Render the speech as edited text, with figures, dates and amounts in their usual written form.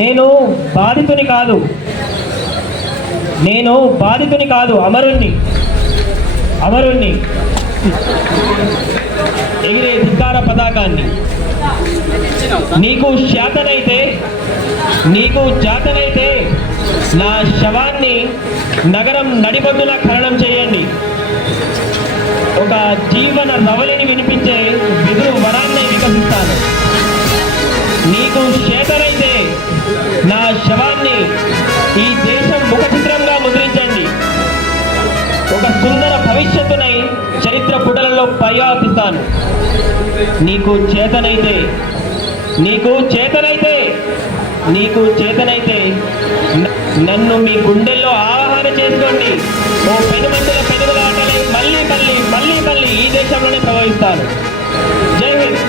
నేను బాధితుని కాదు, నేను బాధితుని కాదు, అమరుణ్ణి, అమరుణ్ణి. ఎగిరే ధిక్కార పతాకాన్ని. నీకు శాతనైతే, నీకు జాతనైతే నా శవాన్ని నగరం నడిబొడ్డున ఖననం చేయండి. ఒక జీవన రవలిని వినిపించే విదురు వరాన్ని వికసిస్తాను. నీకు చేతనైతే నా శవాన్ని ఈ దేశం ముఖచిత్రంగా ముద్రించండి. ఒక సుందర భవిష్యత్తునై చరిత్ర పుటలలో పర్యాపిస్తాను. నీకు చేతనైతే, నీకు చేతనైతే, నీకు చేతనైతే నన్ను మీ గుండెల్లో ఆవాహన చేసుకోండి. ఓ పెనుమందుల పెనుగులాటలై మళ్ళీ మళ్ళీ మళ్ళీ మళ్ళీ ఈ దేశంలోనే ప్రవహిస్తాను. జై హింద్.